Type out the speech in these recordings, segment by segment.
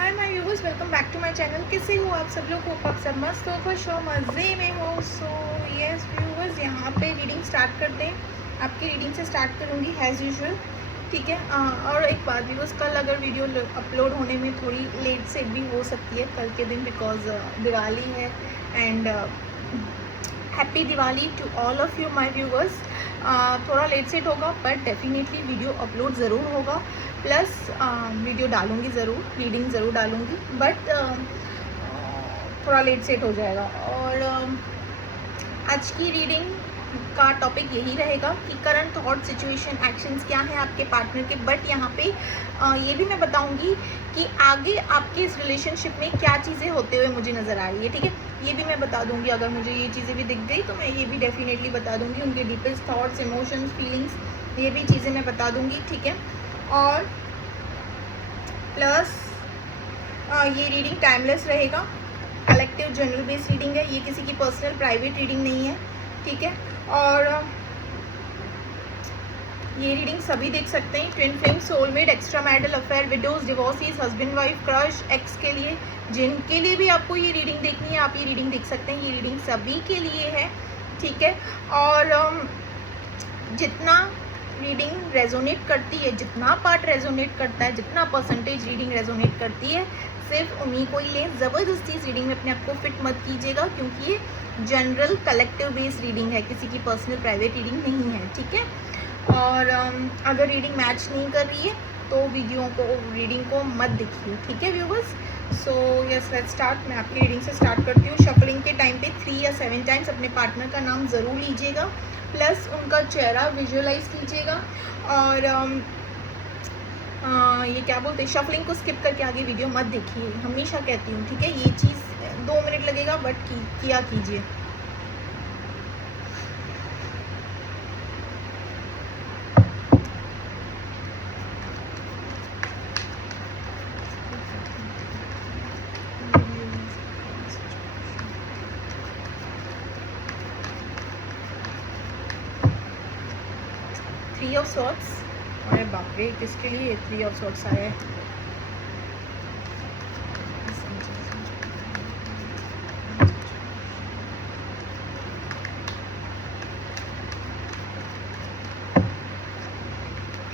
Hi my viewers, welcome back to my channel. कैसे हो आप सब लोग? होप आप सब मस्त हो, खुश हो, मज़े में हो। सो यस व्यूअर्स, यहाँ पे रीडिंग स्टार्ट करते हैं। आपकी रीडिंग से स्टार्ट करूँगी एज़ यूजुअल, ठीक है। और एक बात व्यूअर्स, कल अगर वीडियो अपलोड होने में थोड़ी लेट से भी हो सकती है कल के दिन, बिकॉज दिवाली है। And happy Diwali to all of you my viewers. थोड़ा लेट सेट होगा बट डेफिनेटली वीडियो अपलोड ज़रूर होगा, प्लस वीडियो डालूंगी ज़रूर, रीडिंग ज़रूर डालूंगी, बट थोड़ा लेट सेट हो जाएगा। और आज की रीडिंग का टॉपिक यही रहेगा कि करंट थॉट, सिचुएशन, एक्शंस क्या हैं आपके पार्टनर के। बट यहाँ पे ये भी मैं बताऊंगी कि आगे आपके इस रिलेशनशिप में क्या चीज़ें होते हुए मुझे नज़र आ रही है, ठीक है। ये भी मैं बता दूंगी, अगर मुझे ये चीज़ें भी दिख गई तो मैं ये भी डेफिनेटली बता दूंगी। उनके डीपेस्ट थॉट्स, इमोशंस, फीलिंग्स, ये भी चीज़ें मैं बता दूंगी, ठीक है। और प्लस ये रीडिंग टाइमलेस रहेगा, कलेक्टिव जनरल बेस्ड रीडिंग है, ये किसी की पर्सनल प्राइवेट रीडिंग नहीं है, ठीक है। और ये रीडिंग सभी देख सकते हैं। Twin flame, soulmate, extramarital affair, widows, divorcees, husband wife, crush, ex के लिए, जिनके लिए भी आपको ये रीडिंग देखनी है आप ये रीडिंग देख सकते हैं। ये रीडिंग सभी के लिए है, ठीक है। और जितना रीडिंग रेजोनेट करती है, जितना पार्ट रेजोनेट करता है, जितना परसेंटेज रीडिंग रेजोनेट करती है, सिर्फ उन्हीं को ही लें। ज़बरदस्ती इस रीडिंग में अपने आप को फिट मत कीजिएगा, क्योंकि ये जनरल कलेक्टिव बेस्ड रीडिंग है, किसी की पर्सनल प्राइवेट रीडिंग नहीं है, ठीक है। और अगर रीडिंग मैच नहीं कर रही है तो रीडिंग को मत देखिए, ठीक है viewers. So yes, let's start. मैं आपकी रीडिंग से स्टार्ट करती हूँ। शफलिंग के टाइम पे 3 या 7 टाइम्स अपने पार्टनर का नाम ज़रूर लीजिएगा, प्लस उनका चेहरा विजुअलाइज कीजिएगा। और ये क्या बोलते हैं, शफलिंग को स्किप करके आगे वीडियो मत देखिए, हमेशा कहती हूँ, ठीक है। ये चीज़ 2 मिनट लगेगा बट किया कीजिए। थ्री ऑफ सॉर्ट्स, अरे बाप रे, किसके लिए 3 ऑफ सॉर्ट्स आया है?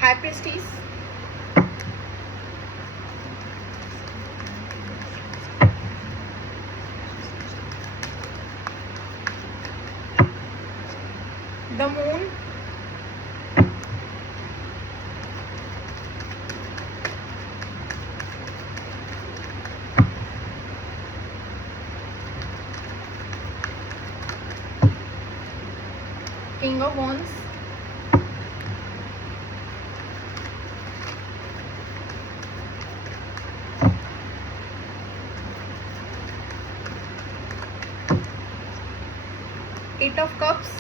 High priestess, the moon, king of wands, eight of cups,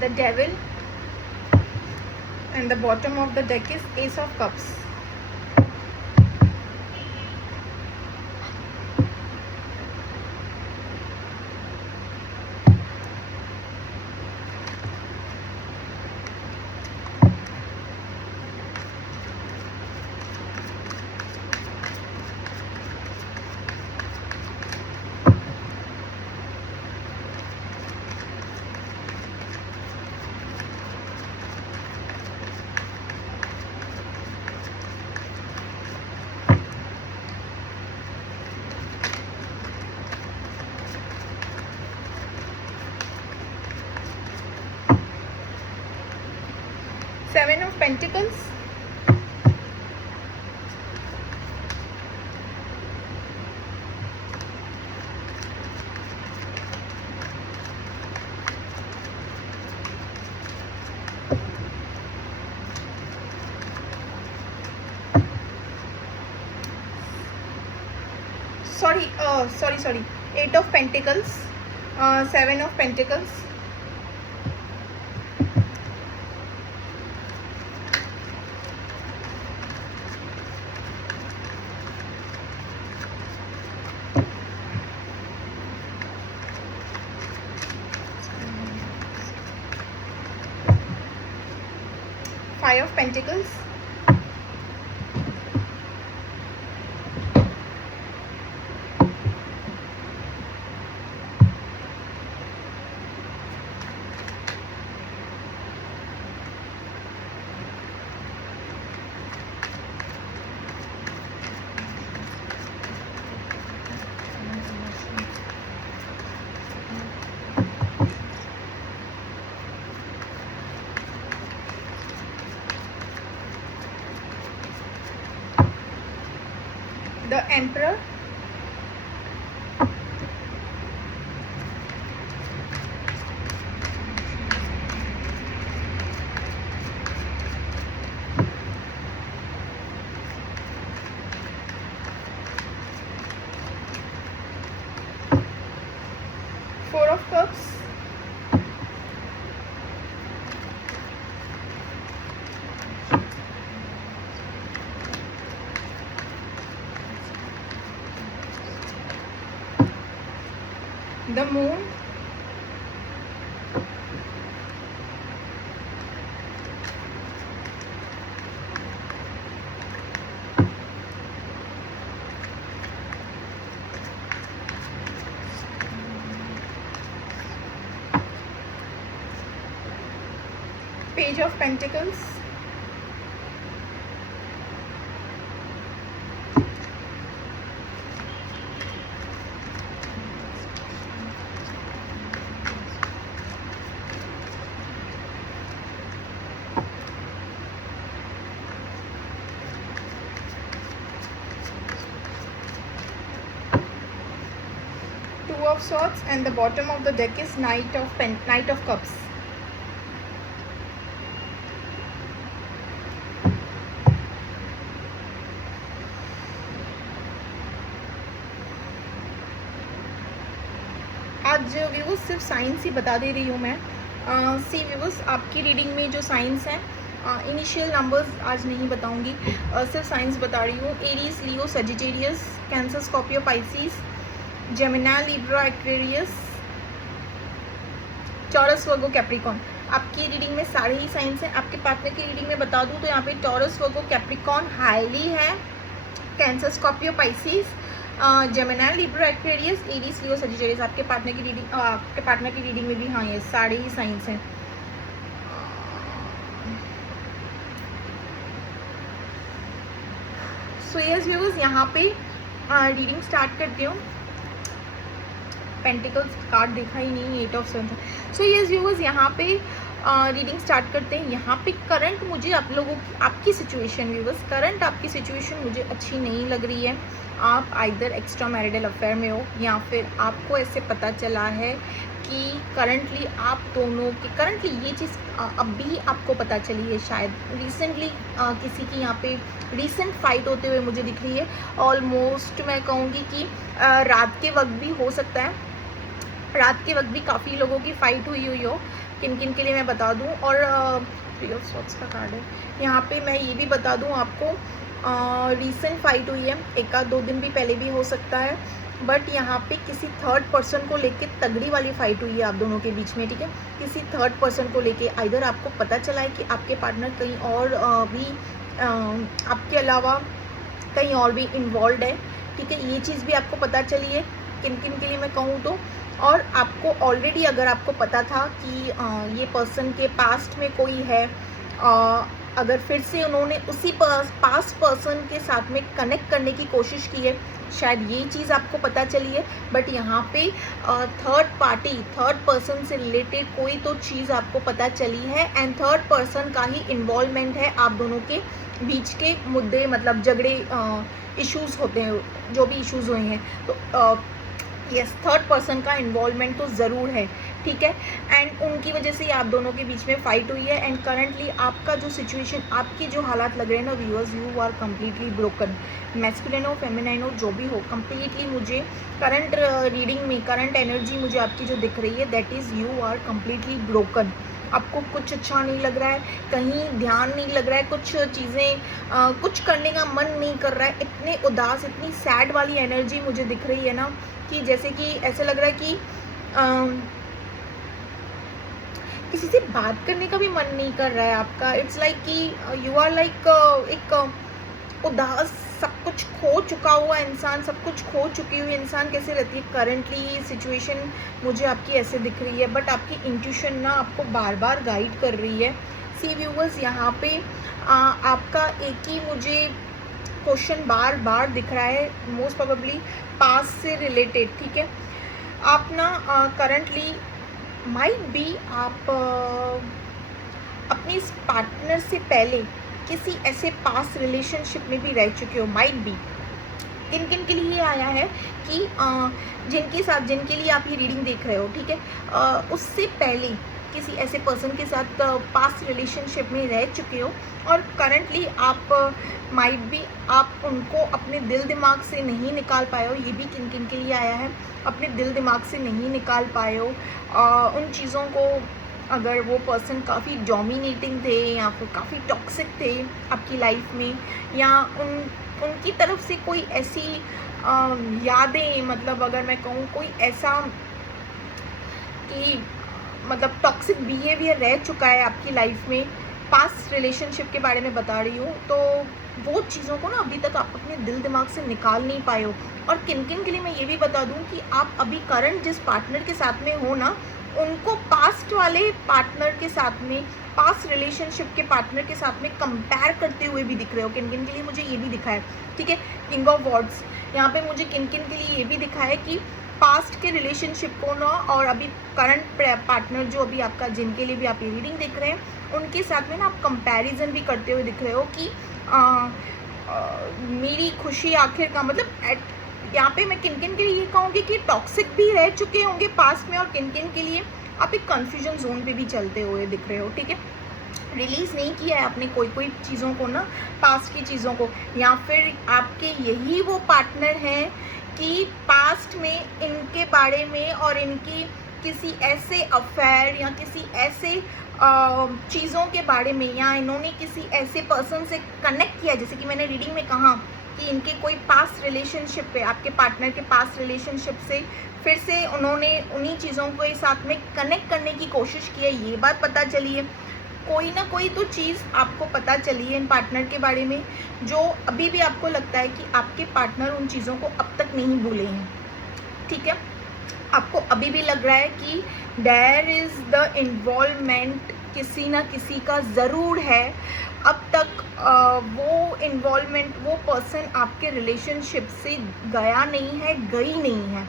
the devil, and the bottom of the deck is ace of cups. Seven of Pentacles, sorry, 8 of Pentacles, 7 of Pentacles, 5 of Pentacles, the Emperor, Four of Cups, the Moon, Page of Pentacles, Two of Swords, and the bottom of the deck is Knight of Cups. आज viewers सिर्फ science ही बता दे रही हूँ मैं। सी viewers, आपकी reading में जो science है, इनिशियल नंबर्स आज नहीं बताऊंगी, सिर्फ साइंस बता रही हूँ। Aries, Leo, Sagittarius, Cancer, Scorpio, Pisces, Gemini, Libra, Aquarius, Taurus, Virgo, Capricorn. आपकी रीडिंग में सारे ही साइंस हैं। आपके पार्टनर की रीडिंग में बता दूं तो यहाँ पे टॉरस, वर्गो, कैप्रिकॉन हाईली है, Cancer, Scorpio, Pisces, Gemini, Libra, Aquarius, Aries, Leo, Sagittarius. आपके पार्टनर की रीडिंग में भी हाँ ये सारे ही साइंस हैं। सो यस व्यूअर्स, यहाँ पे रीडिंग स्टार्ट करती हूँ। पेंटिकल्स कार्ड देखा ही नहीं, 8 of swords. So yes viewers, यहाँ पे रीडिंग स्टार्ट करते हैं। यहाँ पे करंट मुझे आप लोगों की, आपकी सिचुएशन व्यूअर्स, करंट आपकी सिचुएशन मुझे अच्छी नहीं लग रही है। आप आइदर एक्स्ट्रा मैरिटल अफेयर में हो या फिर आपको ऐसे पता चला है कि करंटली आप दोनों की, करंटली ये चीज़ अभी आपको पता चली है, शायद रिसेंटली किसी की यहाँ पे रिसेंट फाइट होते हुए मुझे दिख रही है। ऑलमोस्ट मैं कहूँगी कि रात के वक्त भी हो सकता है, रात के वक्त भी काफ़ी लोगों की फाइट हुई हो। किन किन के लिए मैं बता दूं। और थ्री ऑफ सॉर्ड्स का कार्ड है यहाँ पे। मैं ये भी बता दूं आपको, रीसेंट फाइट हुई है, 1-2 दिन भी पहले भी हो सकता है, बट यहाँ पे किसी थर्ड पर्सन को लेके तगड़ी वाली फाइट हुई है आप दोनों के बीच में, ठीक है। किसी थर्ड पर्सन को लेके आइदर आपको पता चला है कि आपके पार्टनर कहीं और भी आपके अलावा कहीं और भी इन्वॉल्व है, ठीक है। ये चीज़ भी आपको पता चली है किन किन के लिए मैं कहूँ तो। और आपको ऑलरेडी अगर आपको पता था कि ये पर्सन के पास्ट में कोई है, अगर फिर से उन्होंने उसी पास्ट पर्सन के साथ में कनेक्ट करने की कोशिश की है, शायद ये चीज़ आपको पता चली है। बट यहाँ पे थर्ड पार्टी, थर्ड पर्सन से रिलेटेड कोई तो चीज़ आपको पता चली है, एंड थर्ड पर्सन का ही इन्वॉल्वमेंट है आप दोनों के बीच के मुद्दे, मतलब झगड़े, इश्यूज़ होते हैं, जो भी इश्यूज़ हुए हैं, तो यस, थर्ड पर्सन का इन्वॉल्वमेंट तो ज़रूर है, ठीक है। एंड उनकी वजह से आप दोनों के बीच में फाइट हुई है। एंड करंटली आपका जो सिचुएशन, आपकी जो हालात लग रहे हैं ना viewers, you are completely broken. Masculine हो, फेमिनाइन हो, जो भी हो, कम्प्लीटली मुझे करंट रीडिंग में करंट एनर्जी मुझे आपकी जो दिख रही है, that is you are completely broken. आपको कुछ अच्छा नहीं लग रहा है, कहीं ध्यान नहीं लग रहा है, कुछ चीज़ें कुछ करने का मन नहीं कर रहा है। इतने उदास, इतनी सैड वाली एनर्जी मुझे दिख रही है ना, कि जैसे कि ऐसे लग रहा है किसी से बात करने का भी मन नहीं कर रहा है आपका। इट्स लाइक कि यू आर लाइक एक उदास, सब कुछ खो चुका हुआ इंसान, सब कुछ खो चुकी हुई इंसान कैसे रहती है। करंटली ये सिचुएशन मुझे आपकी ऐसे दिख रही है, बट आपकी इंट्यूशन ना आपको बार बार गाइड कर रही है। सी व्यूवर्स, यहाँ पे आपका एक ही मुझे क्वेश्चन बार बार दिख रहा है, मोस्ट प्रोबेबली पास्ट से रिलेटेड। ठीक है, आप ना करंटली माइट बी आप अपने इस पार्टनर से पहले किसी ऐसे पास्ट रिलेशनशिप में भी रह चुके हो। माइट बी किन किन के लिए आया है कि जिनके लिए आप ये रीडिंग देख रहे हो, ठीक है, उससे पहले किसी ऐसे पर्सन के साथ पास्ट रिलेशनशिप में रह चुके हो और करंटली आप माइट बी आप उनको अपने दिल दिमाग से नहीं निकाल पाए हो। ये भी किन किन के लिए आया है, अपने दिल दिमाग से नहीं निकाल पाए हो उन चीज़ों को। अगर वो पर्सन काफ़ी डोमिनेटिंग थे या फिर काफ़ी टॉक्सिक थे आपकी लाइफ में, या उनकी तरफ से कोई ऐसी यादें, मतलब अगर मैं कहूँ कोई ऐसा कि मतलब टॉक्सिक बिहेवियर रह चुका है आपकी लाइफ में, पास्ट रिलेशनशिप के बारे में बता रही हूँ, तो वो चीज़ों को ना अभी तक आप अपने दिल दिमाग से निकाल नहीं पाए हो। और किन किन के लिए मैं ये भी बता दूँ कि आप अभी करंट जिस पार्टनर के साथ में हो ना, उनको पास्ट वाले पार्टनर के साथ में, पास्ट रिलेशनशिप के पार्टनर के साथ में कंपेयर करते हुए भी दिख रहे हो। किन किन के लिए मुझे ये भी दिखा है, ठीक है, किंग ऑफ वॉर्ड्स। यहाँ पे मुझे किन किन के लिए ये भी दिखा है कि पास्ट के रिलेशनशिप को ना और अभी करंट पार्टनर जो अभी आपका, जिनके लिए भी आप ये रीडिंग देख रहे हैं, उनके साथ में ना आप कंपैरिजन भी करते हुए दिख रहे हो कि मेरी खुशी आखिर का मतलब यहाँ पे मैं किन किन के लिए ये कहूँगी कि टॉक्सिक भी रह चुके होंगे पास्ट में, और किन किन के लिए आप एक कन्फ्यूजन जोन पे भी चलते हुए दिख रहे हो। ठीक है, रिलीज़ नहीं किया है आपने कोई चीज़ों को ना, पास्ट की चीज़ों को, या फिर आपके यही वो पार्टनर हैं कि पास्ट में इनके बारे में और इनकी किसी ऐसे अफेयर या किसी ऐसे चीज़ों के बारे में, या इन्होंने किसी ऐसे पर्सन से कनेक्ट किया, जैसे कि मैंने रीडिंग में कहा कि इनके कोई पास्ट रिलेशनशिप पे, आपके पार्टनर के पास्ट रिलेशनशिप से फिर से उन्होंने उन्हीं चीज़ों को साथ में कनेक्ट करने की कोशिश की है। ये बात पता चली है, कोई ना कोई तो चीज़ आपको पता चली है इन पार्टनर के बारे में, जो अभी भी आपको लगता है कि आपके पार्टनर उन चीज़ों को अब तक नहीं भूले हैं। ठीक है, आपको अभी भी लग रहा है कि देयर इज़ द इन्वॉल्वमेंट किसी ना किसी का ज़रूर है। अब तक वो इन्वॉल्वमेंट, वो पर्सन आपके रिलेशनशिप से गया नहीं है, गई नहीं है।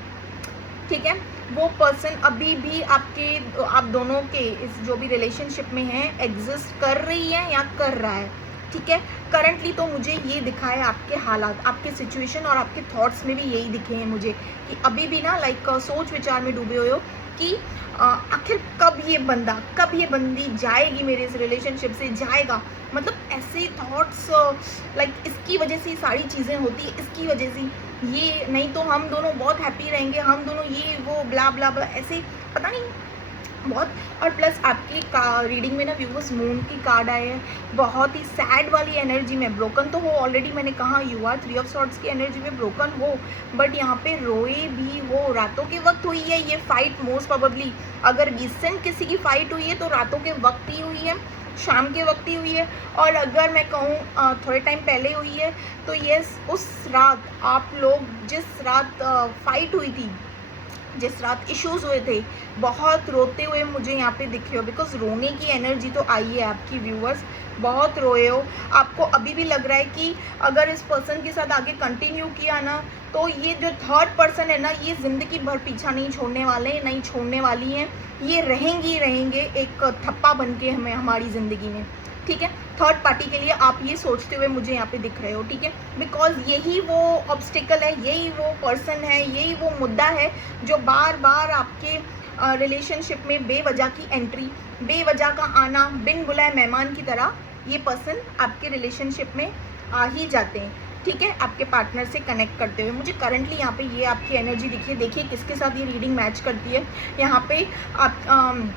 ठीक है, वो पर्सन अभी भी आप दोनों के इस जो भी रिलेशनशिप में है एग्जिस्ट कर रही है या कर रहा है। ठीक है, करंटली तो मुझे ये दिखा है, आपके हालात, आपके सिचुएशन और आपके थॉट्स में भी यही दिखे हैं मुझे कि अभी भी ना लाइक सोच विचार में डूबे हुए हो कि आखिर कब ये बंदी जाएगी मेरे इस रिलेशनशिप से, जाएगा, मतलब ऐसे थॉट्स लाइक इसकी वजह से सारी चीज़ें होती है, इसकी वजह से ये, नहीं तो हम दोनों बहुत हैप्पी रहेंगे, हम दोनों ये वो ब्ला ब्ला ब्ला, ऐसे पता नहीं बहुत। और प्लस आपकी रीडिंग में ना व्यूवर्स मून की कार्ड आए हैं, बहुत ही सैड वाली एनर्जी में, ब्रोकन तो हो ऑलरेडी, मैंने कहा यू आर 3 ऑफ सॉर्ड्स की एनर्जी में ब्रोकन हो, बट यहाँ पे रोए भी हो। रातों के वक्त हुई है ये फाइट, मोस्ट प्रोबेबली अगर रिसेंट किसी की फाइट हुई है तो रातों के वक्त ही हुई है, शाम के वक्त ही हुई है। और अगर मैं कहूँ थोड़े टाइम पहले हुई है तो यस, उस रात आप लोग जिस रात फाइट हुई थी, जिस रात इश्यूज हुए थे, बहुत रोते हुए मुझे यहाँ पे दिखे हो, बिकॉज रोने की एनर्जी तो आई है आपकी व्यूअर्स, बहुत रोए हो। आपको अभी भी लग रहा है कि अगर इस पर्सन के साथ आगे कंटिन्यू किया ना, तो ये जो थर्ड पर्सन है ना, ये ज़िंदगी भर पीछा नहीं छोड़ने वाले, नहीं छोड़ने वाली हैं, ये रहेंगे एक थप्पा बन के हमारी ज़िंदगी में। ठीक है, थर्ड पार्टी के लिए आप ये सोचते हुए मुझे यहाँ पे दिख रहे हो। ठीक है, बिकॉज यही वो ऑब्स्टिकल है, यही वो पर्सन है, यही वो मुद्दा है जो बार बार आपके रिलेशनशिप में बेवजह की एंट्री, बेवजह का आना, बिन बुलाए मेहमान की तरह ये पर्सन आपके रिलेशनशिप में आ ही जाते हैं। ठीक है, आपके पार्टनर से कनेक्ट करते हुए मुझे करंटली यहाँ पे ये आपकी एनर्जी दिखी है। देखिए किसके साथ ये रीडिंग मैच करती है। यहाँ पे आप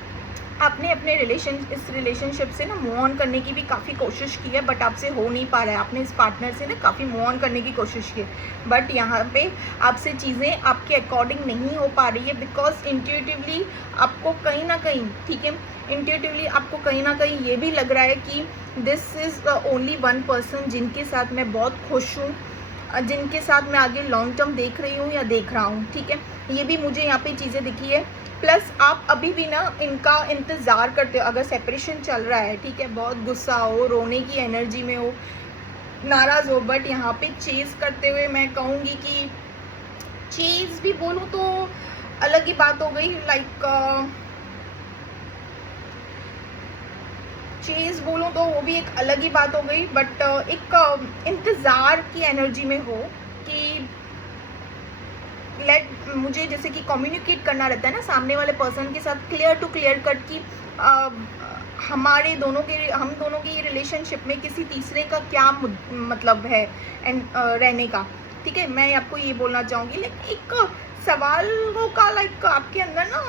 आपने अपने इस रिलेशनशिप से ना मूव ऑन करने की भी काफ़ी कोशिश की है, बट आपसे हो नहीं पा रहा है। आपने इस पार्टनर से ना काफ़ी मूव ऑन करने की कोशिश की है, बट यहाँ पे आपसे चीज़ें आपके अकॉर्डिंग नहीं हो पा रही है, बिकॉज इंट्यूटिवली आपको कहीं ना कहीं, ठीक है, इंट्यूटिवली आपको कहीं ना कहीं ये भी लग रहा है कि this is the only one person जिनके साथ मैं बहुत खुश हूँ, जिनके साथ मैं आगे लॉन्ग टर्म देख रही हूँ या देख रहा हूँ, ठीक है। ये भी मुझे यहाँ पे चीज़ें दिखी है। प्लस आप अभी भी ना इनका इंतज़ार करते हो, अगर सेपरेशन चल रहा है, ठीक है, बहुत गुस्सा हो, रोने की एनर्जी में हो, नाराज़ हो, बट यहाँ पे चेज़ करते हुए मैं कहूँगी कि चेज़ भी बोलूँ तो अलग ही बात हो गई, लाइक चीज़ बोलूँ तो वो भी एक अलग ही बात हो गई, बट एक इंतज़ार की एनर्जी में हो कि मुझे जैसे कि कम्युनिकेट करना रहता है ना सामने वाले पर्सन के साथ, क्लियर टू क्लियर कट कि हम दोनों की रिलेशनशिप में किसी तीसरे का क्या मतलब है एंड रहने का, ठीक है। मैं आपको ये बोलना चाहूँगी, लाइक एक सवालों का, लाइक आपके अंदर ना,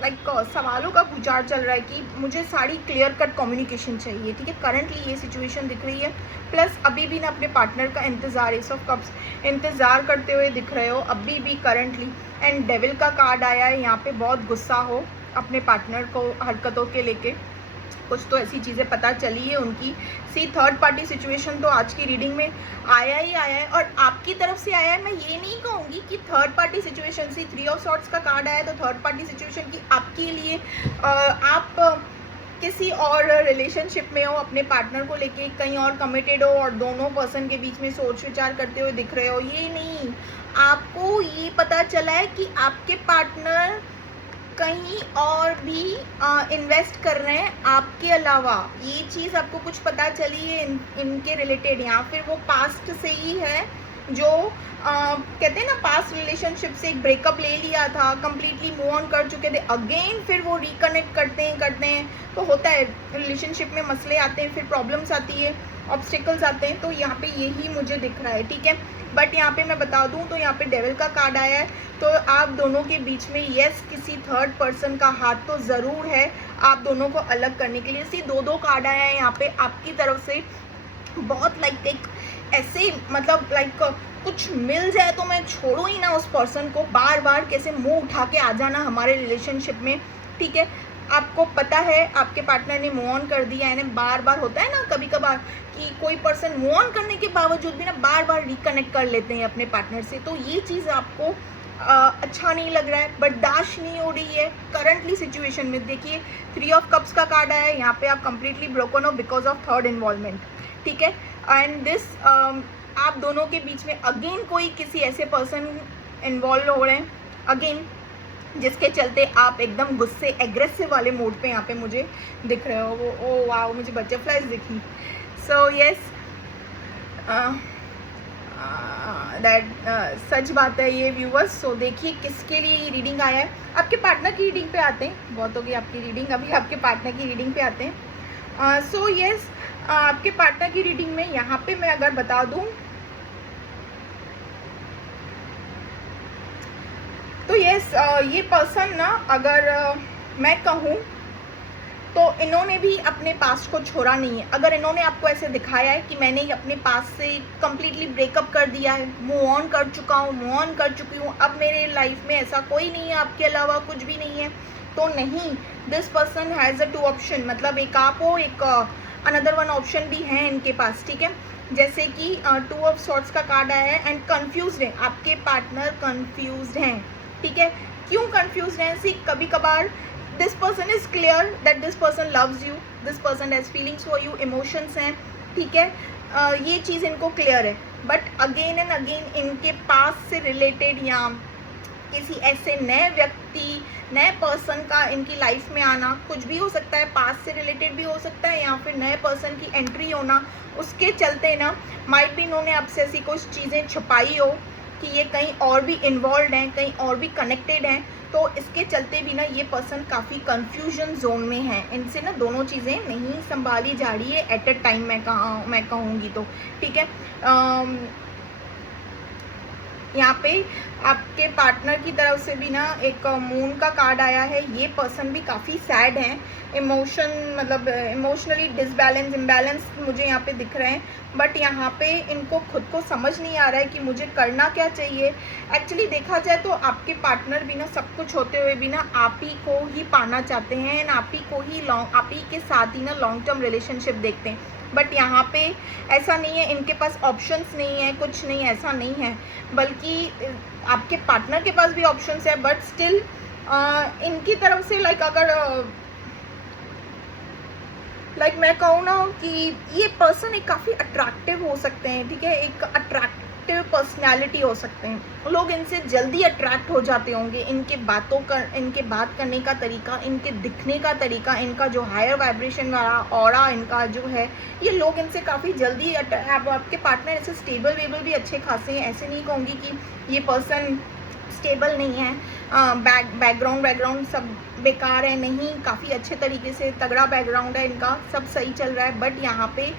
लाइक सवालों का गुजार चल रहा है कि मुझे सारी क्लियर कट कम्युनिकेशन चाहिए, ठीक है। करंटली ये सिचुएशन दिख रही है। प्लस अभी भी ना अपने पार्टनर का इंतज़ार, एस ऑफ कप्स इंतज़ार करते हुए दिख रहे हो अभी भी करंटली। एंड डेविल का कार्ड आया है, यहाँ पे बहुत गुस्सा हो अपने पार्टनर को हरकतों के लेके, कुछ तो ऐसी चीज़ें पता चली है उनकी। सी थर्ड पार्टी सिचुएशन तो आज की रीडिंग में आया ही आया है, और आपकी तरफ से आया है। मैं ये नहीं कहूँगी कि third party situation, see 3 of swords का कार्ड आया तो थर्ड पार्टी सिचुएशन की आपके लिए आप किसी और रिलेशनशिप में हो, अपने पार्टनर को लेके कहीं और कमिटेड हो और दोनों पर्सन के बीच में सोच विचार करते हुए दिख रहे हो, ये नहीं। आपको ये पता चला है कि आपके पार्टनर कहीं और भी इन्वेस्ट कर रहे हैं आपके अलावा, ये चीज़ आपको कुछ पता चली है इनके रिलेटेड, या फिर वो पास्ट से ही है जो कहते हैं ना, पास्ट रिलेशनशिप से एक ब्रेकअप ले लिया था, कंप्लीटली मूव ऑन कर चुके थे, अगेन फिर वो रिकनेक्ट करते हैं तो होता है रिलेशनशिप में, मसले आते हैं, फिर प्रॉब्लम्स आती है, ऑब्स्टिकल्स आते हैं, तो यहाँ पे यही मुझे दिख रहा है, ठीक है। बट यहाँ पे मैं बता दूँ तो यहाँ पे डेविल का कार्ड आया है, तो आप दोनों के बीच में यस किसी थर्ड पर्सन का हाथ तो ज़रूर है आप दोनों को अलग करने के लिए। सी दो कार्ड आया है यहाँ पे आपकी तरफ से, बहुत लाइक एक ऐसे, मतलब लाइक कुछ मिल जाए तो मैं छोड़ू ही ना उस पर्सन को, बार बार कैसे मुंह उठा के आ जाना हमारे रिलेशनशिप में, ठीक है। आपको पता है आपके पार्टनर ने मूव ऑन कर दिया है, बार बार होता है ना कभी कभार कि कोई पर्सन मूव ऑन करने के बावजूद भी ना बार बार रिकनेक्ट कर लेते हैं अपने पार्टनर से, तो ये चीज़ आपको अच्छा नहीं लग रहा है, बर्दाश्त नहीं हो रही है करंटली सिचुएशन में। देखिए 3 ऑफ कप्स का कार्ड आया है, यहाँ पे आप कंप्लीटली ब्रोकन हो बिकॉज ऑफ थर्ड इन्वॉल्वमेंट, ठीक है। एंड दिस आप दोनों के बीच में अगेन कोई किसी ऐसे पर्सन इन्वॉल्व हो रहे हैं अगेन, जिसके चलते आप एकदम गुस्से एग्रेसिव वाले मोड पे यहाँ पे मुझे दिख रहे हो। वो ओ वाह, मुझे बटरफ्लाइज दिखी। सो यस, दैट सच बात है ये व्यूवर्स। सो देखिए किसके लिए ये रीडिंग आया है। आपके पार्टनर की रीडिंग पे आते हैं, बहुत होगी आपकी रीडिंग, अभी आपके पार्टनर की रीडिंग पे आते हैं। सो यस, आपके पार्टनर की रीडिंग में यहाँ पे मैं अगर बता दूँ तो यस, ये पर्सन ना, अगर मैं कहूँ तो इन्होंने भी अपने पास्ट को छोड़ा नहीं है। अगर इन्होंने आपको ऐसे दिखाया है कि मैंने अपने पास्ट से कंप्लीटली ब्रेकअप कर दिया है, मूव ऑन कर चुका हूँ, मूव ऑन कर चुकी हूँ, अब मेरे लाइफ में ऐसा कोई नहीं है, आपके अलावा कुछ भी नहीं है, तो नहीं, this person has a 2 option, मतलब एक आप हो, एक अनदर 1 ऑप्शन भी है इनके पास, ठीक है। जैसे कि 2 ऑफ सॉर्ट्स का कार्ड आया है एंड कंफ्यूज्ड है, आपके पार्टनर कंफ्यूज्ड हैं, ठीक है। क्यों कंफ्यूज्ड हैं? सी कभी कभार this person is clear that this person loves you, this person has feelings for you, emotions हैं, ठीक है। ये चीज़ इनको क्लियर है, बट अगेन एंड अगेन इनके पास से रिलेटेड या किसी ऐसे नए व्यक्ति, नए पर्सन का इनकी लाइफ में आना, कुछ भी हो सकता है, पास्ट से रिलेटेड भी हो सकता है, या फिर नए पर्सन की एंट्री होना, उसके चलते ना माइट भी इन्होंने आपसे ऐसी कुछ चीज़ें छुपाई हो कि ये कहीं और भी इन्वॉल्व हैं, कहीं और भी कनेक्टेड हैं, तो इसके चलते भी ना ये पर्सन काफ़ी कंफ्यूजन जोन में है। इनसे ना दोनों चीज़ें नहीं संभाली जा रही है एट अ टाइम, मैं कहूँगी तो, ठीक है। यहाँ पे आपके पार्टनर की तरफ से भी ना एक मून का कार्ड आया है। ये पर्सन भी काफ़ी सैड है, मतलब इमोशनली डिसबैलेंस इम्बैलेंस मुझे यहाँ पे दिख रहे हैं। बट यहाँ पे इनको खुद को समझ नहीं आ रहा है कि मुझे करना क्या चाहिए। एक्चुअली देखा जाए तो आपके पार्टनर भी ना सब कुछ होते हुए भी ना आप ही को ही पाना चाहते हैं एंड आप ही के साथ ही ना लॉन्ग टर्म रिलेशनशिप देखते हैं। बट यहाँ पे ऐसा नहीं है, इनके पास ऑप्शंस नहीं है, कुछ नहीं, ऐसा नहीं है। बल्कि आपके पार्टनर के पास भी ऑप्शंस है, बट स्टिल इनकी तरफ से लाइक मैं कहूँ ना कि ये पर्सन एक काफ़ी अट्रैक्टिव हो सकते हैं, ठीक है, एक अट्रैक्टिव पर्सनैलिटी हो सकते हैं। लोग इनसे जल्दी अट्रैक्ट हो जाते होंगे। इनके बात करने का तरीका, इनके दिखने का तरीका, इनका जो हायर वाइब्रेशन वाला ऑरा इनका जो है, ये लोग इनसे काफ़ी जल्दी आपके पार्टनर ऐसे स्टेबल वेबल भी अच्छे खासे हैं। ऐसे नहीं कहूँगी कि ये पर्सन स्टेबल नहीं है, बैकग्राउंड सब बेकार है, नहीं, काफ़ी अच्छे तरीके से तगड़ा बैकग्राउंड है इनका, सब सही चल रहा है। बट यहाँ पे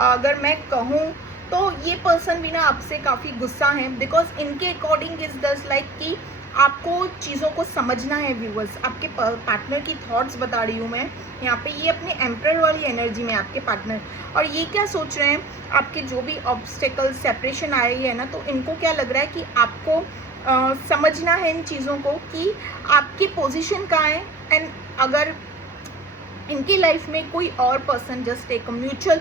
अगर मैं कहूँ तो ये पर्सन भी ना आपसे काफ़ी गुस्सा है, बिकॉज इनके अकॉर्डिंग इज दस लाइक कि आपको चीज़ों को समझना है। व्यूवर्स, आपके पार्टनर की थॉट्स बता रही हूँ मैं यहाँ पे। ये अपने एम्परर वाली एनर्जी में आपके पार्टनर, और ये क्या सोच रहे हैं, आपके जो भी ऑब्स्टेकल सेपरेशन आ रही है ना, तो इनको क्या लग रहा है कि आपको समझना है इन चीज़ों को कि आपकी पोजीशन कहाँ है। एंड अगर इनकी लाइफ में कोई और पर्सन जस्ट एक म्यूचुअल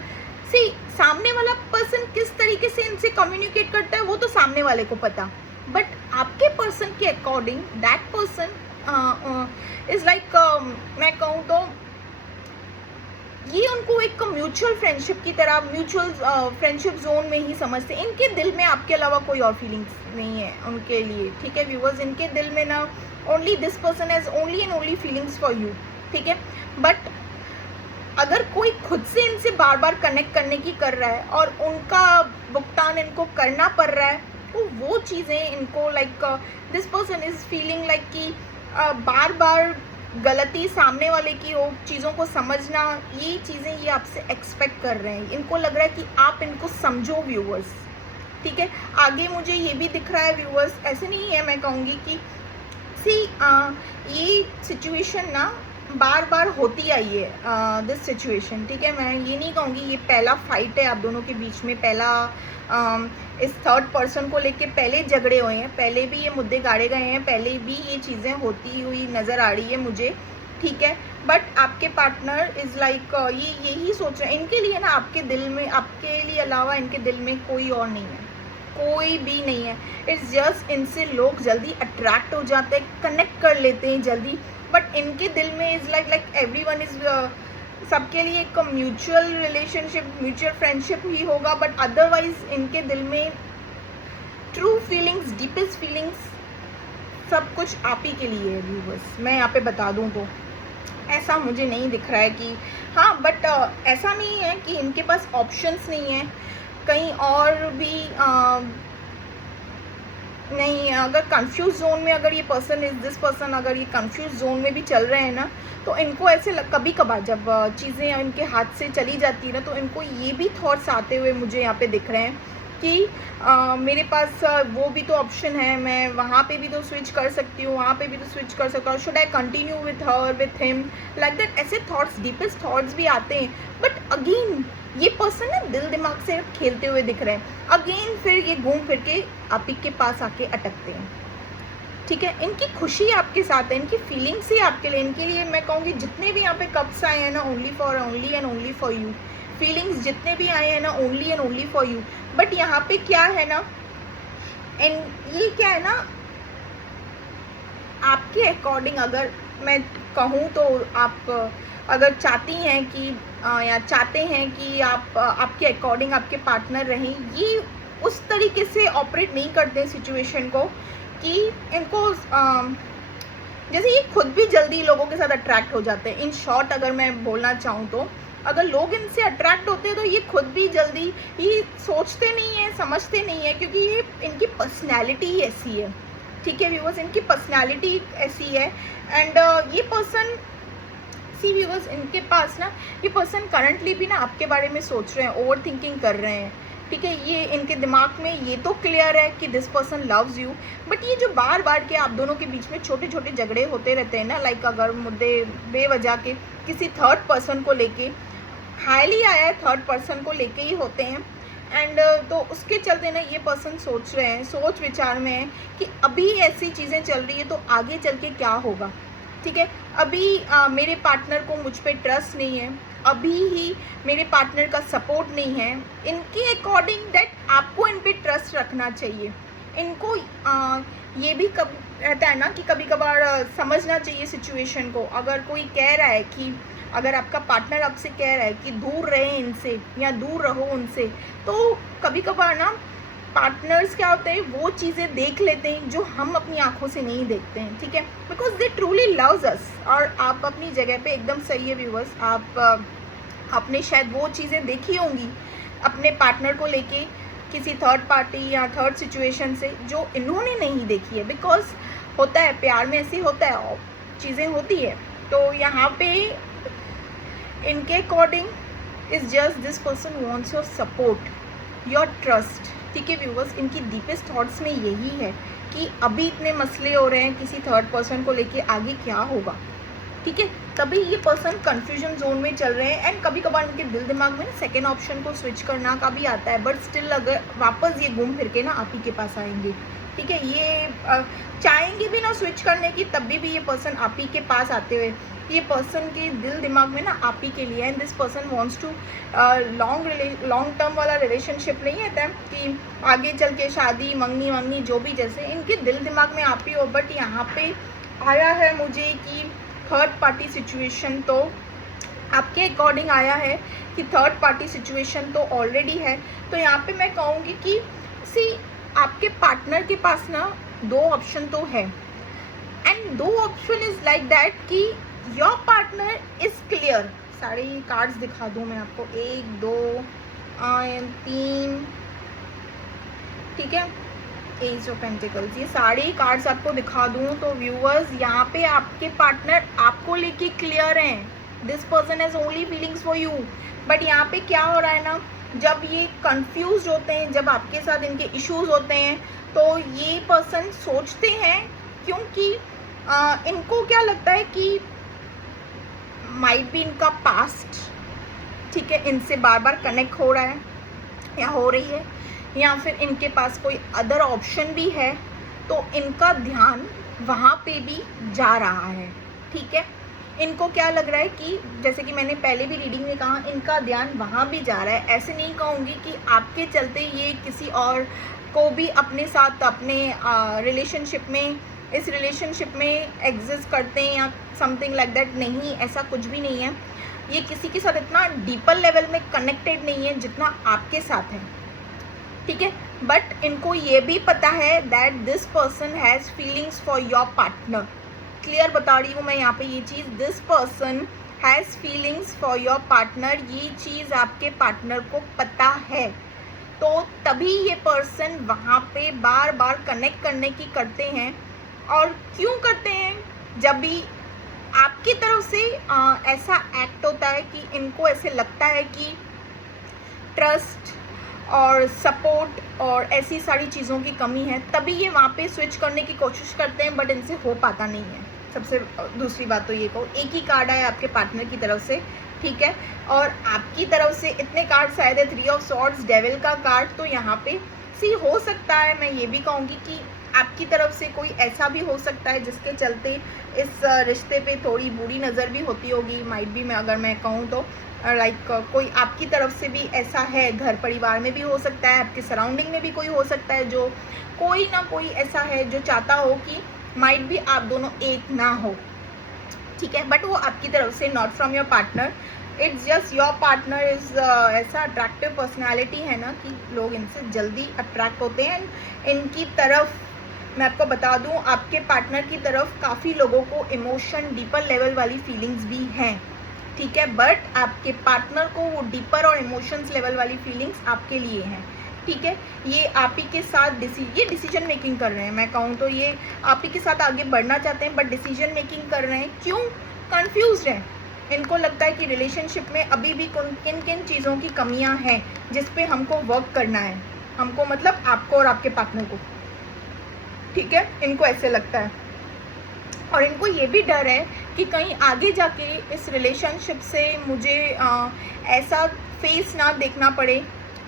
सामने वाला पर्सन किस तरीके से इनसे कम्युनिकेट करता है वो तो सामने वाले को पता, बट आपके पर्सन के according that person is like मैं कहूँ तो ये उनको एक म्यूचुअल फ्रेंडशिप की तरह, म्यूचुअल फ्रेंडशिप जोन में ही समझते हैं। इनके दिल में आपके अलावा कोई और फीलिंग्स नहीं है उनके लिए, ठीक है व्यूवर्स। इनके दिल में ना only this person has only and only feelings for you, ठीक है। बट अगर कोई खुद से इनसे बार बार कनेक्ट करने की कर रहा है और उनका भुगतान इनको करना पड़ रहा है, तो वो चीज़ें इनको like this person is feeling like कि बार बार गलती सामने वाले की हो, चीज़ों को समझना, ये चीज़ें ये आपसे एक्सपेक्ट कर रहे हैं। इनको लग रहा है कि आप इनको समझो व्यूअर्स, ठीक है। आगे मुझे ये भी दिख रहा है व्यूअर्स, ऐसे नहीं है, मैं कहूँगी कि ये सिचुएशन ना बार बार होती आई है, दिस सिचुएशन, ठीक है। मैं ये नहीं कहूँगी ये पहला फाइट है आप दोनों के बीच में, पहला इस थर्ड पर्सन को लेके पहले झगड़े हुए हैं, पहले भी ये मुद्दे गाड़े गए हैं, पहले भी ये चीज़ें होती हुई नज़र आ रही है मुझे, ठीक है। बट आपके पार्टनर इज़ लाइक ये यही सोच रहे हैं, इनके लिए ना आपके दिल में, आपके लिए अलावा इनके दिल में कोई और नहीं है, कोई भी नहीं है। इट्स जस्ट इनसे लोग जल्दी अट्रैक्ट हो जाते हैं, कनेक्ट कर लेते हैं जल्दी। बट इनके दिल में इज़ लाइक एवरीवन इज़, सबके लिए एक म्यूचुअल रिलेशनशिप, म्यूचुअल फ्रेंडशिप ही होगा। बट अदरवाइज इनके दिल में ट्रू फीलिंग्स, डीपेस्ट फीलिंग्स, सब कुछ आप ही के लिए है व्यूवर्स। मैं यहाँ पे बता दूँ तो ऐसा मुझे नहीं दिख रहा है कि हाँ, बट ऐसा नहीं है कि इनके पास ऑप्शंस नहीं है कहीं और भी नहीं। अगर कंफ्यूज जोन में अगर ये पर्सन इज दिस पर्सन अगर ये कंफ्यूज जोन में भी चल रहे हैं ना, तो इनको ऐसे कभी कभार जब चीज़ें इनके हाथ से चली जाती है ना, तो इनको ये भी थॉट्स आते हुए मुझे यहाँ पे दिख रहे हैं कि मेरे पास वो भी तो ऑप्शन है, मैं वहाँ पे भी तो स्विच कर सकती हूँ, वहाँ पे भी तो स्विच कर सकता हूँ, should I continue with her with him, like that. ऐसे थॉट्स, डीपेस्ट थॉट्स भी आते हैं। बट अगेन ये पर्सन ना दिल दिमाग से खेलते हुए दिख रहे हैं। अगेन फिर ये घूम फिर के आप ही के पास आके अटकते हैं, ठीक है। इनकी खुशी आपके साथ है, इनकी फीलिंग्स ही आपके लिए, इनके लिए मैं कहूँगी जितने भी यहाँ पे कप्स आए हैं ना, only and only for you, feelings जितने भी आए हैं ना, only and only for you. But यहाँ पे क्या है ना, ये क्या है ना, आपके अकॉर्डिंग अगर मैं कहूँ तो आप अगर चाहती हैं कि या चाहते हैं कि आपके अकॉर्डिंग आपके पार्टनर रहें, ये उस तरीके से ऑपरेट नहीं करते सिचुएशन को कि इनको जैसे ये खुद भी जल्दी लोगों के साथ अट्रैक्ट हो जाते हैं। इन शॉर्ट अगर मैं बोलना चाहूँ तो अगर लोग इनसे अट्रैक्ट होते हैं तो ये खुद भी जल्दी ये सोचते नहीं है, समझते नहीं है, क्योंकि ये इनकी पर्सनैलिटी ही ऐसी है, ठीक है व्यूअर्स, इनकी पर्सनैलिटी ऐसी है। एंड ये पर्सन व्यूअर्स, इनके पास ना ये पर्सन करंटली भी ना आपके बारे में सोच रहे हैं, ओवर थिंकिंग कर रहे हैं ठीक है, ये इनके दिमाग में ये तो क्लियर है कि this person loves you, but ये जो बार बार के आप दोनों के बीच में छोटे छोटे झगड़े होते रहते हैं ना, लाइक अगर मुद्दे बेवजह के किसी थर्ड पर्सन को लेके, हाईली आया है थर्ड पर्सन को लेके ही होते हैं। एंड तो उसके चलते ना ये पर्सन सोच रहे हैं, सोच विचार में है कि अभी ऐसी चीज़ें चल रही है तो आगे चल के क्या होगा। ठीक है, अभी मेरे पार्टनर को मुझ पर ट्रस्ट नहीं है, अभी ही मेरे पार्टनर का सपोर्ट नहीं है। इनके अकॉर्डिंग दैट आपको इन पे ट्रस्ट रखना चाहिए। इनको ये भी कब रहता है ना कि कभी कभार समझना चाहिए सिचुएशन को। अगर कोई कह रहा है कि अगर आपका पार्टनर आपसे कह रहा है कि दूर रहे इनसे या दूर रहो उनसे, तो कभी कभार ना पार्टनर्स क्या होते हैं, वो चीज़ें देख लेते हैं जो हम अपनी आंखों से नहीं देखते हैं। ठीक है, बिकॉज दे ट्रूली लव्स अस। और आप अपनी जगह पे एकदम सही है व्यूवर्स, आपने शायद वो चीज़ें देखी होंगी अपने पार्टनर को लेके किसी थर्ड पार्टी या थर्ड सिचुएशन से, जो इन्होंने नहीं देखी है। बिकॉज होता है प्यार में ऐसे होता है, चीज़ें होती है। तो यहाँ पे इनके according is just this person wants your support, your trust. ठीक है व्यूवर्स, इनकी डीपेस्ट थॉट्स में यही है कि अभी इतने मसले हो रहे हैं किसी थर्ड पर्सन को लेके, आगे क्या होगा। ठीक है, तभी ये पर्सन कंफ्यूजन जोन में चल रहे हैं। एंड कभी कभार इनके दिल दिमाग में सेकेंड ऑप्शन को स्विच करना का भी आता है, बट स्टिल अगर वापस ये घूम फिर के ना आप ही के पास आएंगे। ठीक है, ये चाहेंगे भी ना स्विच करने की, तब भी ये पर्सन आप ही के पास आते हुए, ये पर्सन के दिल दिमाग में ना आप ही के लिए। And this person wants to long term वाला रिलेशनशिप नहीं है कि आगे चल के शादी मंगनी वंगनी जो भी, जैसे इनके दिल दिमाग में आप ही हो। बट यहाँ पे आया है मुझे कि थर्ड पार्टी सिचुएशन, तो आपके अकॉर्डिंग आया है कि थर्ड पार्टी सिचुएशन तो ऑलरेडी है। तो यहाँ पे मैं कहूँगी कि सी आपके पार्टनर के पास ना दो ऑप्शन तो है। एंड दो ऑप्शन इज लाइक दैट कि योर पार्टनर इज क्लियर। सारे कार्ड्स दिखा दूँ मैं आपको, 1 2 3, ठीक है, एज ऑफ पेंटिकल्स, ये सारे कार्ड्स आपको दिखा दूँ तो व्यूअर्स यहाँ पे आपके पार्टनर आपको लेके क्लियर हैं। This person has only feelings for you. But यहाँ पे क्या हो रहा है ना, जब ये कंफ्यूज होते हैं, जब आपके साथ इनके इश्यूज होते हैं, तो ये पर्सन सोचते हैं, क्योंकि इनको क्या लगता है कि माइट भी इनका पास्ट, ठीक है, इनसे बार बार कनेक्ट हो रहा है या हो रही है, या फिर इनके पास कोई अदर ऑप्शन भी है, तो इनका ध्यान वहाँ पे भी जा रहा है। ठीक है, इनको क्या लग रहा है कि जैसे कि मैंने पहले भी रीडिंग में कहा, इनका ध्यान वहाँ भी जा रहा है। ऐसे नहीं कहूँगी कि आपके चलते ये किसी और को भी अपने साथ अपने रिलेशनशिप में, इस रिलेशनशिप में एग्जिस्ट करते हैं या समथिंग लाइक दैट, नहीं, ऐसा कुछ भी नहीं है। ये किसी के साथ इतना डीपर लेवल में कनेक्टेड नहीं है जितना आपके साथ है। ठीक है, बट इनको ये भी पता है that this person has feelings for your partner. Clear बता रही हूँ मैं यहाँ पे ये चीज़, this person has feelings for your partner, ये चीज़ आपके पार्टनर को पता है। तो तभी ये पर्सन वहाँ पे बार बार कनेक्ट करने की करते हैं। और क्यों करते हैं, जब भी आपकी तरफ से ऐसा एक्ट होता है कि इनको ऐसे लगता है कि ट्रस्ट और सपोर्ट और ऐसी सारी चीज़ों की कमी है, तभी ये वहाँ पे स्विच करने की कोशिश करते हैं, बट इनसे हो पाता नहीं है। सबसे दूसरी बात तो ये कहूँ, एक ही कार्ड आया आपके पार्टनर की तरफ से, ठीक है, और आपकी तरफ से इतने कार्ड्स आए थे, 3 ऑफ सॉर्ड्स, डेविल का कार्ड। तो यहाँ पे सी हो सकता है, मैं ये भी कहूँगी कि आपकी तरफ से कोई ऐसा भी हो सकता है जिसके चलते इस रिश्ते पे थोड़ी बुरी नज़र भी होती होगी, माइट भी, मैं अगर मैं कहूँ तो लाइक कोई आपकी तरफ से भी ऐसा है, घर परिवार में भी हो सकता है, आपके सराउंडिंग में भी कोई हो सकता है, जो कोई ना कोई ऐसा है जो चाहता हो कि माइट भी आप दोनों एक ना हो। ठीक है, बट वो आपकी तरफ से, not from your partner. It's just your partner is ऐसा अट्रैक्टिव पर्सनैलिटी है ना कि लोग इनसे जल्दी अट्रैक्ट होते हैं। इनकी तरफ मैं आपको बता दूं, आपके पार्टनर की तरफ काफ़ी लोगों को इमोशन, डीपर लेवल वाली फीलिंग्स भी हैं। ठीक है, बट आपके पार्टनर को वो डीपर और इमोशंस लेवल वाली फीलिंग्स आपके लिए हैं। ठीक है, ये आप ही के साथ ये डिसीजन मेकिंग कर रहे हैं। मैं कहूँ तो ये आप ही के साथ आगे बढ़ना चाहते हैं, बट डिसीजन मेकिंग कर रहे हैं। क्यों? कंफ्यूज्ड हैं। इनको लगता है कि रिलेशनशिप में अभी भी किन किन चीज़ों की कमियां हैं जिस पे हमको वर्क करना है, हमको मतलब आपको और आपके पार्टनर को, ठीक है। इनको ऐसे लगता है और इनको ये भी डर है कि कहीं आगे जाके इस रिलेशनशिप से मुझे ऐसा फेस ना देखना पड़े,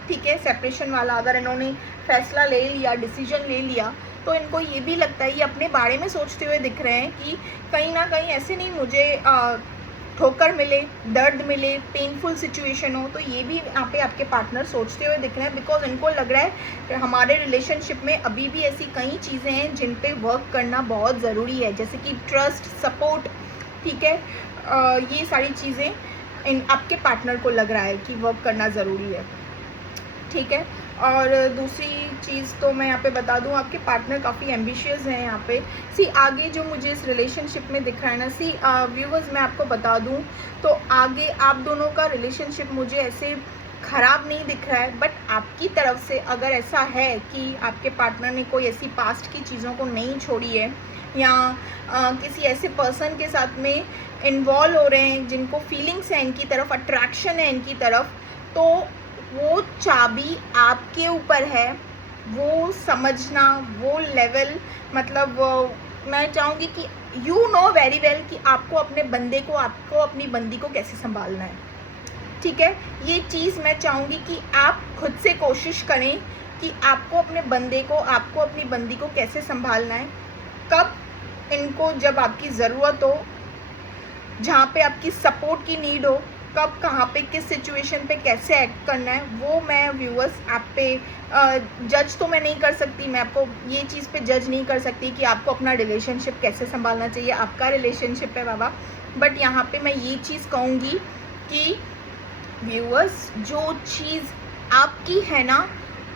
ठीक है, सेपरेशन वाला। अगर इन्होंने फैसला ले लिया, डिसीजन ले लिया, तो इनको ये भी लगता है, ये अपने बारे में सोचते हुए दिख रहे हैं कि कहीं ना कहीं ऐसे नहीं मुझे ठोकर मिले, दर्द मिले, पेनफुल सिचुएशन हो, तो ये भी यहाँ पे आपके पार्टनर सोचते हुए दिख रहे हैं। बिकॉज इनको लग रहा है कि हमारे रिलेशनशिप में अभी भी ऐसी कई चीज़ें हैं जिन पे वर्क करना बहुत ज़रूरी है, जैसे कि ट्रस्ट, सपोर्ट, ठीक है। ये सारी चीज़ें इन आपके पार्टनर को लग रहा है कि वर्क करना ज़रूरी है, ठीक है। और दूसरी चीज़ तो मैं यहाँ पे बता दूँ, आपके पार्टनर काफ़ी एम्बिशियस हैं यहाँ पे। सी आगे जो मुझे इस रिलेशनशिप में दिख रहा है ना, सी व्यूवर्स मैं आपको बता दूँ तो आगे आप दोनों का रिलेशनशिप मुझे ऐसे ख़राब नहीं दिख रहा है। बट आपकी तरफ से अगर ऐसा है कि आपके पार्टनर ने कोई ऐसी पास्ट की चीज़ों को नहीं छोड़ी है या किसी ऐसे पर्सन के साथ में इन्वॉल्व हो रहे हैं जिनको फीलिंग्स हैं इनकी तरफ, अट्रैक्शन है इनकी तरफ, तो वो चाबी आपके ऊपर है, वो समझना, वो लेवल, मतलब मैं चाहूँगी कि यू नो वेरी वेल कि आपको अपने बंदे को, आपको अपनी बंदी को कैसे संभालना है, ठीक है। ये चीज़ मैं चाहूँगी कि आप खुद से कोशिश करें कि आपको अपने बंदे को, आपको अपनी बंदी को कैसे संभालना है, कब इनको जब आपकी ज़रूरत हो, जहाँ पे आपकी सपोर्ट की नीड हो, कब कहाँ पे किस सिचुएशन पे कैसे एक्ट करना है, वो मैं व्यूअर्स आप पे जज तो मैं नहीं कर सकती, मैं आपको ये चीज़ पे जज नहीं कर सकती कि आपको अपना रिलेशनशिप कैसे संभालना चाहिए, आपका रिलेशनशिप है बाबा। बट यहाँ पे मैं ये चीज़ कहूँगी कि व्यूअर्स, जो चीज़ आपकी है ना,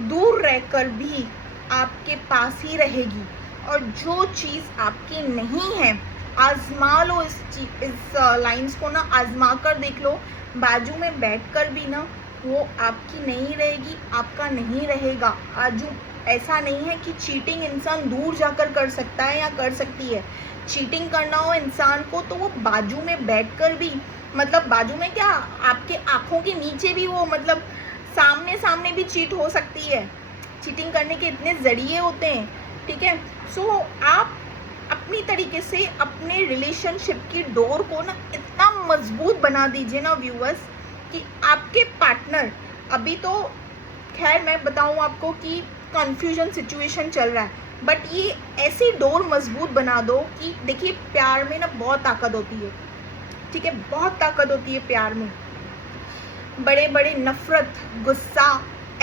दूर रहकर भी आपके पास ही रहेगी, और जो चीज़ आपकी नहीं है, आजमा लो इस लाइंस को ना, आजमा कर देख लो, बाजू में बैठकर भी ना वो आपकी नहीं रहेगी, आपका नहीं रहेगा। आजू ऐसा नहीं है कि चीटिंग इंसान दूर जाकर कर सकता है या कर सकती है। चीटिंग करना हो इंसान को तो वो बाजू में बैठकर भी, मतलब बाजू में क्या, आपके आंखों के नीचे भी, वो मतलब सामने सामने भी चीट हो सकती है। चीटिंग करने के इतने जरिए होते हैं, ठीक है। सो आप अपनी तरीके से अपने रिलेशनशिप की डोर को ना इतना मजबूत बना दीजिए ना व्यूअर्स, कि आपके पार्टनर, अभी तो खैर मैं बताऊं आपको कि कंफ्यूजन सिचुएशन चल रहा है, बट ये ऐसी डोर मजबूत बना दो कि देखिए, प्यार में ना बहुत ताकत होती है, ठीक है, बहुत ताकत होती है प्यार में। बड़े बड़े नफरत, गुस्सा,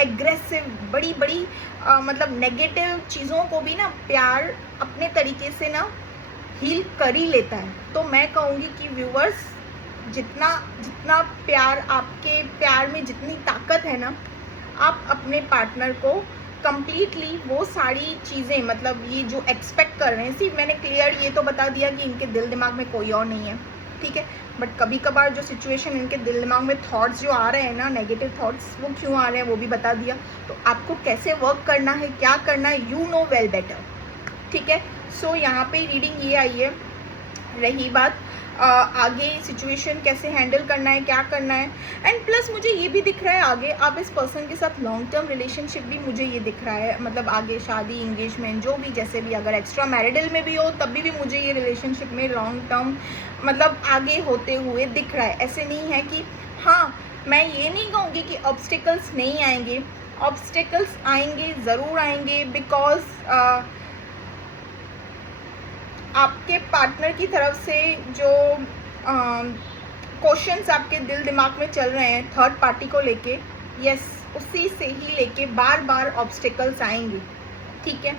एग्रेसिव, बड़ी बड़ी मतलब नेगेटिव चीज़ों को भी ना प्यार अपने तरीके से ना हील कर ही लेता है। तो मैं कहूँगी कि व्यूवर्स, जितना जितना प्यार, आपके प्यार में जितनी ताकत है ना, आप अपने पार्टनर को कंप्लीटली वो सारी चीज़ें, मतलब ये जो एक्सपेक्ट कर रहे हैं, सिर्फ मैंने क्लियर ये तो बता दिया कि इनके दिल दिमाग में कोई और नहीं है, ठीक है। बट कभी कभार जो सिचुएशन, इनके दिल दिमाग में थॉट्स जो आ रहे हैं ना, नेगेटिव थॉट्स, वो क्यों आ रहे हैं वो भी बता दिया। तो आपको कैसे वर्क करना है, क्या करना है, यू नो वेल बेटर, ठीक है। सो यहाँ पे रीडिंग ये आई है। रही बात आगे सिचुएशन कैसे हैंडल करना है, क्या करना है, एंड प्लस मुझे ये भी दिख रहा है आगे आप इस पर्सन के साथ लॉन्ग टर्म रिलेशनशिप भी मुझे ये दिख रहा है, मतलब आगे शादी, इंगेजमेंट, जो भी जैसे भी, अगर एक्स्ट्रा मैरिडल में भी हो तब भी मुझे ये रिलेशनशिप में लॉन्ग टर्म मतलब आगे होते हुए दिख रहा है। ऐसे नहीं है कि, हाँ मैं ये नहीं कहूँगी कि ऑब्स्टिकल्स नहीं आएंगे, ऑब्स्टिकल्स आएंगे, ज़रूर आएंगे, बिकॉज आपके पार्टनर की तरफ से जो क्वेश्चंस आपके दिल दिमाग में चल रहे हैं थर्ड पार्टी को लेके, यस, उसी से ही लेके बार बार ऑब्स्टिकल्स आएंगे, ठीक है।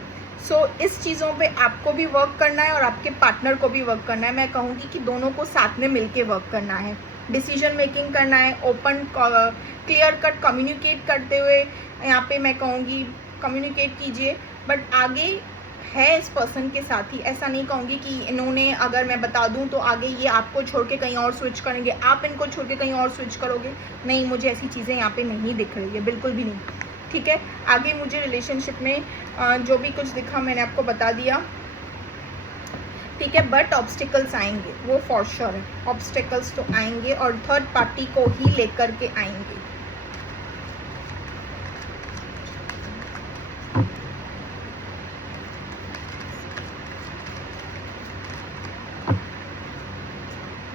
सो इस चीज़ों पे आपको भी वर्क करना है और आपके पार्टनर को भी वर्क करना है। मैं कहूँगी कि दोनों को साथ में मिलके वर्क करना है, डिसीजन मेकिंग करना है, ओपन क्लियर कट कम्युनिकेट करते हुए, यहाँ पे मैं कहूँगी कम्युनिकेट कीजिए। बट आगे है इस पर्सन के साथ ही, ऐसा नहीं कहूँगी कि इन्होंने, अगर मैं बता दूँ तो आगे ये आपको छोड़ के कहीं और स्विच करेंगे, आप इनको छोड़ के कहीं और स्विच करोगे, नहीं, मुझे ऐसी चीज़ें यहाँ पे नहीं दिख रही है, बिल्कुल भी नहीं, ठीक है। आगे मुझे रिलेशनशिप में जो भी कुछ दिखा मैंने आपको बता दिया। ठीक है, बट ऑब्स्टिकल्स आएंगे, वो फॉर श्योर है, ऑब्स्टिकल्स तो आएंगे और थर्ड पार्टी को ही लेकर के आएंगे।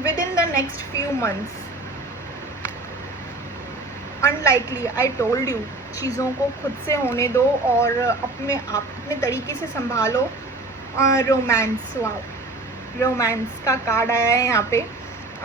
With in the next few months, unlikely, I told you, चीज़ों को खुद से होने दो और अपने तरीके से संभालो। रोमांस, वाओ, रोमांस का कार्ड आया है यहाँ पे।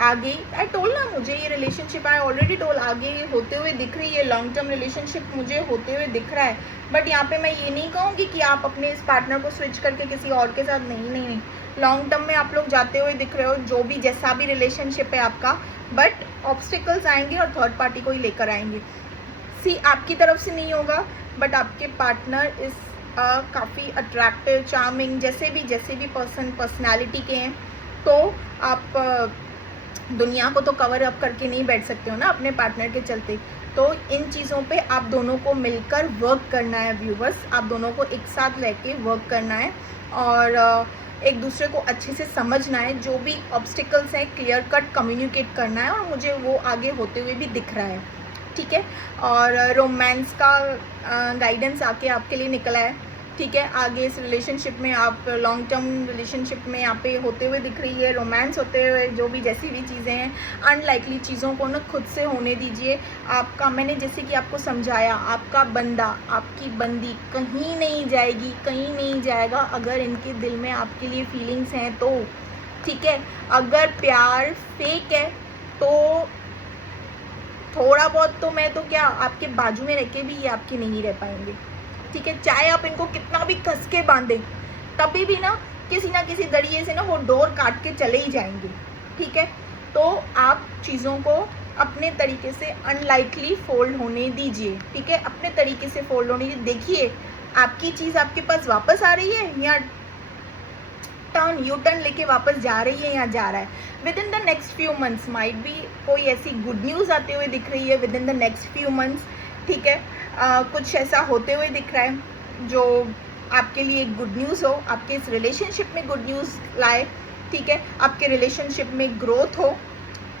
आगे आई टोल ना, मुझे ये रिलेशनशिप, आई ऑलरेडी टोल, आगे होते हुए दिख रही है, लॉन्ग टर्म रिलेशनशिप मुझे होते हुए दिख रहा है। बट यहाँ पे मैं ये नहीं कहूँगी कि आप अपने इस पार्टनर को स्विच करके किसी और के साथ, नहीं नहीं नहीं, लॉन्ग टर्म में आप लोग जाते हुए दिख रहे हो, जो भी जैसा भी रिलेशनशिप है आपका, बट ऑब्स्टिकल्स आएंगे और थर्ड पार्टी को ही लेकर आएंगे। सी, आपकी तरफ से नहीं होगा, बट आपके पार्टनर इस काफ़ी अट्रैक्टिव, चार्मिंग, जैसे भी पर्सनालिटी के हैं, तो आप दुनिया को तो कवर अप करके नहीं बैठ सकते हो ना अपने पार्टनर के चलते। तो इन चीज़ों पे आप दोनों को मिलकर वर्क करना है व्यूवर्स, आप दोनों को एक साथ लेके वर्क करना है और एक दूसरे को अच्छे से समझना है, जो भी ऑब्स्टिकल्स हैं क्लियर कट कम्युनिकेट करना है, और मुझे वो आगे होते हुए भी दिख रहा है, ठीक है। और रोमांस का गाइडेंस आके आपके लिए निकला है, ठीक है। आगे इस रिलेशनशिप में, आप लॉन्ग टर्म रिलेशनशिप में यहाँ पे होते हुए दिख रही है, रोमांस होते हुए, जो भी जैसी भी चीज़ें हैं, अनलाइकली चीज़ों को ना खुद से होने दीजिए। आपका, मैंने जैसे कि आपको समझाया, आपका बंदा, आपकी बंदी कहीं नहीं जाएगी, कहीं नहीं जाएगा अगर इनके दिल में आपके लिए फीलिंग्स हैं तो, ठीक है। अगर प्यार फेक है तो थोड़ा बहुत तो मैं तो क्या, आपके बाजू में रह के भी ये आपके नहीं रह पाएंगे, ठीक है। चाहे आप इनको कितना भी कस के बांधें, तभी भी ना किसी जरिए से ना वो डोर काट के चले ही जाएंगे, ठीक है। तो आप चीज़ों को अपने तरीके से अनलाइकली फोल्ड होने दीजिए, ठीक है, अपने तरीके से फोल्ड होने दीजिए। देखिए आपकी चीज़ आपके पास वापस आ रही है, या यू टर्न लेके वापस जा रही है, या जा रहा है। With in the next few months might be कोई ऐसी गुड न्यूज़ आते हुए दिख रही है with in the next few months, ठीक है। कुछ ऐसा होते हुए दिख रहा है जो आपके लिए गुड न्यूज़ हो, आपके इस रिलेशनशिप में गुड न्यूज़ लाए, ठीक है, आपके रिलेशनशिप में ग्रोथ हो,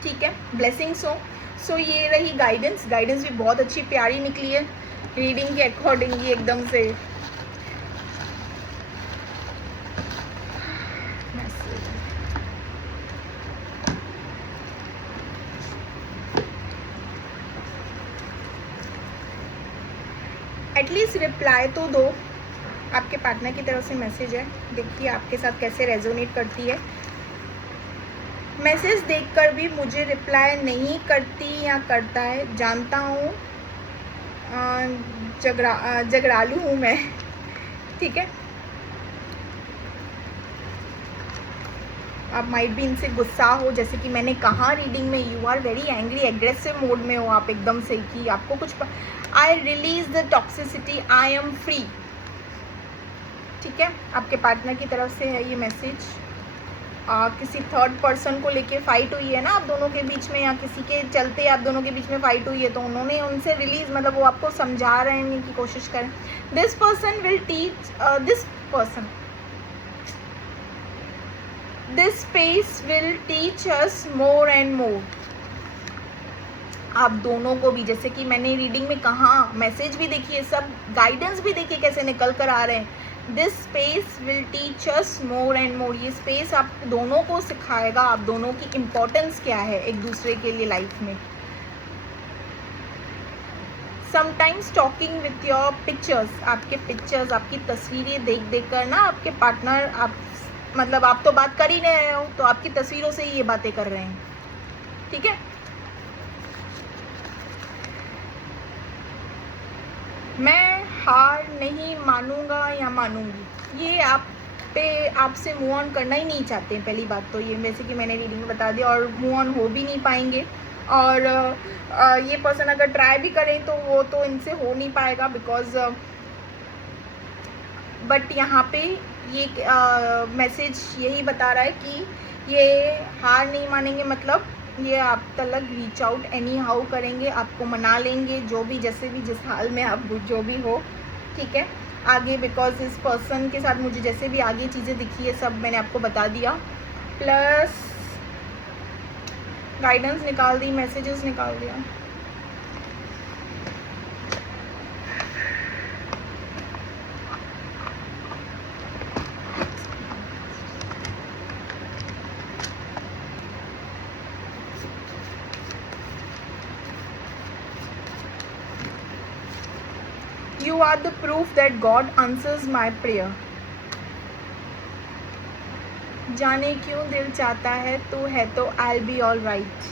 ठीक है, ब्लेसिंग्स हो। सो ये रही गाइडेंस भी बहुत अच्छी प्यारी निकली है रीडिंग के अकॉर्डिंग, ये एकदम से एटलीस्ट रिप्लाई तो दो। आपके पार्टनर की तरफ से मैसेज है, देखिए आपके साथ कैसे रेजोनेट करती है। मैसेज देखकर भी मुझे रिप्लाई नहीं करती या करता है, जानता हूँ झगड़ालू हूँ मैं, ठीक है। आप माइट भी इनसे गुस्सा हो, जैसे कि मैंने कहा रीडिंग में, you are very angry, aggressive mode में हो आप एकदम से, कि आपको कुछ I release the toxicity, I am free, ठीक है। आपके पार्टनर की तरफ से है ये मैसेज। किसी थर्ड पर्सन को लेके फाइट हुई है ना आप दोनों के बीच में, या किसी के चलते आप दोनों के बीच में फाइट हुई है, तो उन्होंने उनसे रिलीज, मतलब वो आपको समझा रहे हैं की कोशिश करें। This person will teach, this space will teach us more and more. आप दोनों को भी, जैसे कि मैंने रीडिंग में कहा, मैसेज भी देखिए, सब गाइडेंस भी देखिए कैसे निकल कर आ रहे हैं। This space will teach us more and more, ये स्पेस आप दोनों को सिखाएगा आप दोनों की इम्पोर्टेंस क्या है एक दूसरे के लिए लाइफ में। Sometimes talking with your pictures, आपके पिक्चर्स, आपकी तस्वीरें देख कर ना आपके पार्टनर, मतलब आप तो बात कर ही नहीं रहे हो, तो आपकी तस्वीरों से ही ये बातें कर रहे हैं, ठीक है। मैं हार नहीं मानूंगा या मानूंगी, ये आपसे मूव ऑन करना ही नहीं चाहते हैं, पहली बात तो ये, जैसे कि मैंने रीडिंग में बता दिया, और मूव ऑन हो भी नहीं पाएंगे। और ये पर्सन अगर ट्राई भी करें तो वो तो इनसे हो नहीं पाएगा, बिकॉज बट यहाँ पे ये मैसेज यही बता रहा है कि ये हार नहीं मानेंगे, मतलब ये आप तक रीच आउट एनी हाउ करेंगे, आपको मना लेंगे, जो भी जैसे भी जिस हाल में आप जो भी हो, ठीक है। आगे, बिकॉज इस पर्सन के साथ मुझे जैसे भी आगे चीज़ें दिखी है सब मैंने आपको बता दिया, प्लस गाइडेंस निकाल दी, मैसेजेस निकाल दिया। You are the proof that God answers my prayer. जाने क्यों दिल चाहता है तू है तो I'll be all right.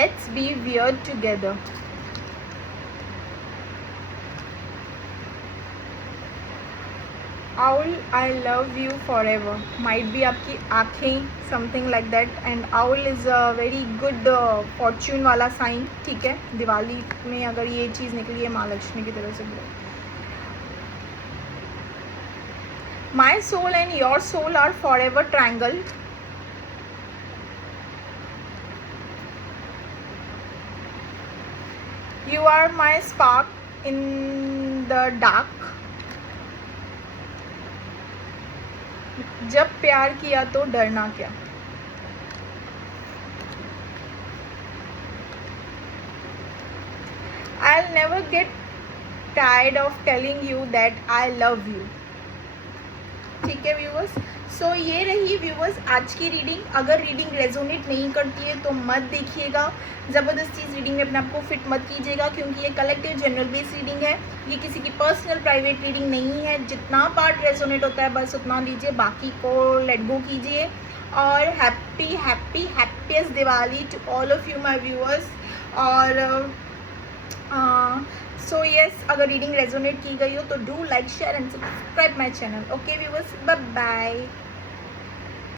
Let's be weird together. Owl, I love you forever. Might be आपकी आँखें, something like that. And owl is a very good fortune वाला साइन, ठीक है। दिवाली में अगर ये चीज़ निकली है महालक्ष्मी की तरफ से। My soul and your soul are forever triangled. You are my spark in the dark. जब प्यार किया तो डरना क्या। I'll never get tired of telling you that I love you. ठीक है व्यूवर्स, सो ये रही व्यूवर्स आज की रीडिंग। अगर रीडिंग रेजोनेट नहीं करती है तो मत देखिएगा, ज़बरदस्ती इस रीडिंग में अपने आप को फिट मत कीजिएगा, क्योंकि ये कलेक्टिव जनरल बेस रीडिंग है, ये किसी की पर्सनल प्राइवेट रीडिंग नहीं है। जितना पार्ट रेजोनेट होता है बस उतना लीजिए, बाकी को लेट गो कीजिए। और happy happy happiest Diwali to all of you my viewers. और सो येस, अगर रीडिंग रेजोनेट की गई हो तो do like share and subscribe my channel. Okay viewers, bye bye.